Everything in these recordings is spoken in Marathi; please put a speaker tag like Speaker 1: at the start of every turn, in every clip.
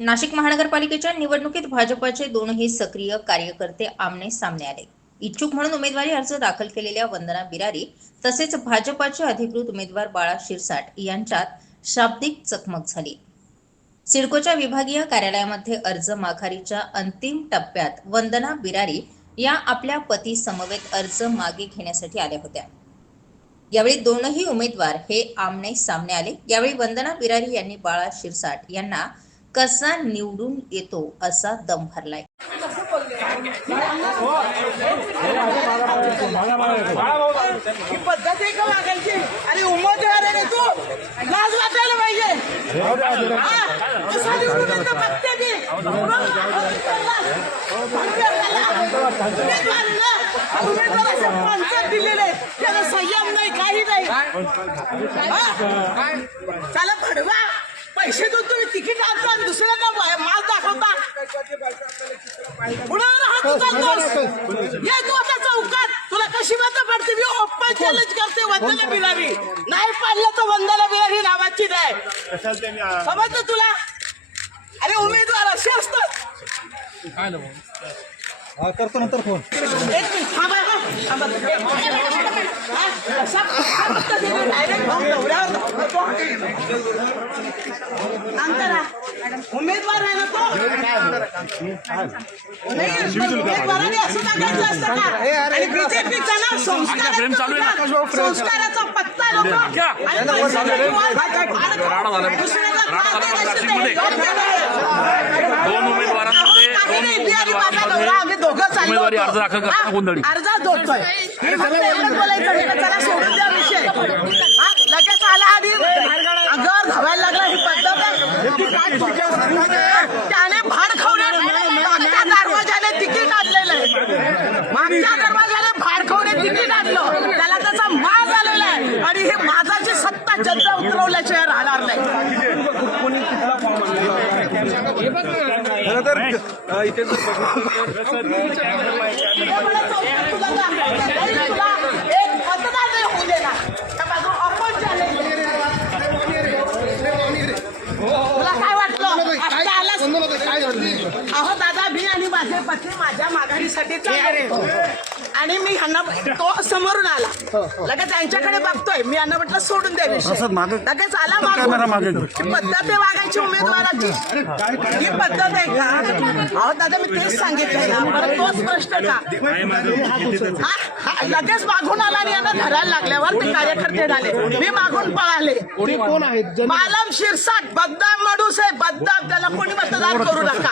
Speaker 1: नाशिक महानगरपालिकेच्या निवडणुकीत भाजपचे दोनही सक्रिय कार्यकर्ते आमने सामने आले. इच्छुक म्हणून उमेदवारी अर्ज दाखल केलेल्या वंदना बिरारी तसेच भाजपाचे अधिकृत उमेदवार बाळा शिरसाट यांच्यात शाब्दिक चकमक झाली. सिडकोच्या विभागीय कार्यालयामध्ये अर्ज माघारीच्या अंतिम टप्प्यात वंदना बिरारी या आपल्या पती समवेत अर्ज मागे घेण्यासाठी आल्या होत्या. यावेळी दोनही उमेदवार हे आमने सामने आले. यावेळी वंदना बिरारी यांनी बाळा शिरसाट यांना कसा निवडून येतो असा दम भरलाय.
Speaker 2: उमेदवार आहे तू लाज वाटायला पाहिजे. दिलेले त्याला संयम नाही काही नाही त्याला भडवा. पैसे देतो तिकीट आणता आणि दुसऱ्यांना मा- माल दाखवता पुढं हात उचलतोस. ये तू आता चौकात तुला कशी मत पडते मी ओपन चॅलेंज करते वंदना बिरारी नाही पाडलं तर वंदना बिरारी नावाची नाही समजलं तुला अरे उमेदवार असे असतात
Speaker 3: हा करतो नंतर फोन
Speaker 2: एक मिनिट थांबा हा. थांबा. हा? direct भाऊ. अंतरा उमेदवार आहे ना तो? उमेदवाराने असं असतं का? आणि बीजेपीचा संस्काराचा संस्काराचा पत्ता.
Speaker 4: दोन उमेदवारांमध्ये
Speaker 2: आम्ही दोघं चाललो होतो.
Speaker 4: अर्ज दाखल करताना गोंधळी.
Speaker 2: अर्ज फक्त एवढंच बोलायचं मी चला सोडून द्या विषय हा, लगेच आला आधी अगं धावायला लागला ही पद्धत आहे. त्याने भाड खावणे मागच्या दरवाजाने तिकीट आणलेलं आहे मागच्या दरवाजाने भाड खावणे तिकीट आणलं त्याला त्याचा माज आलेला आहे आणि ही माजाची सत्ता जनता उतरवल्याशिवाय राहणार नाही
Speaker 3: खरं तर इथे जर बघितलं
Speaker 2: तुला एक मतदार नाही होऊ देणार. त्या बाजूला open challenge आहे. तुला काय वाटलं आता आलास अहो दादा मी आणि माझे पती माझ्या माघारीसाठी चालले होतो. आणि मी ह्यांना तो समोरून आला. लगेच त्यांच्याकडे बघतोय. मी यांना म्हटलं सोडून द्या विषय. लगेच आला मागून. ही पद्धत आहे वागायची उमेदवाराची. ही पद्धत आहे का? अहो दादा मी तेच सांगितलंय ना. परत तोच प्रश्न का? हा? हा, लगेच मागून आला आणि यांना धरायला लागल्यावर ते कार्यकर्ते झाले मी मागून पळाले.
Speaker 3: कोण आहेत?
Speaker 2: मालम शिरसाट बद्दाम माणूस आहे बद्दाम त्याला कोणी मतदान करू नका.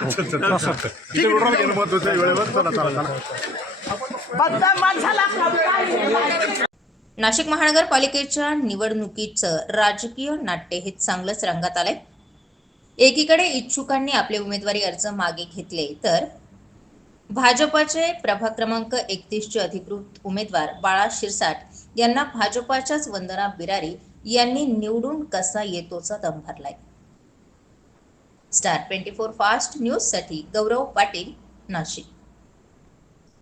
Speaker 1: नाशिक महानगरपालिकेच्या निवडणुकीचं राजकीय नाट्य हे चांगलंच रंगात आलंय. एकीकडे इच्छुकांनी आपले उमेदवारी अर्ज मागे घेतले तर भाजपाचे प्रभाग क्रमांक एकतीसचे अधिकृत उमेदवार बाळा शिरसाट यांना भाजपाच्याच वंदना बिरारी यांनी निवडून कसा येतोचा दम भरलाय. स्टार ट्वेंटी फोर फास्ट न्यूजसाठी गौरव पाटील नाशिक.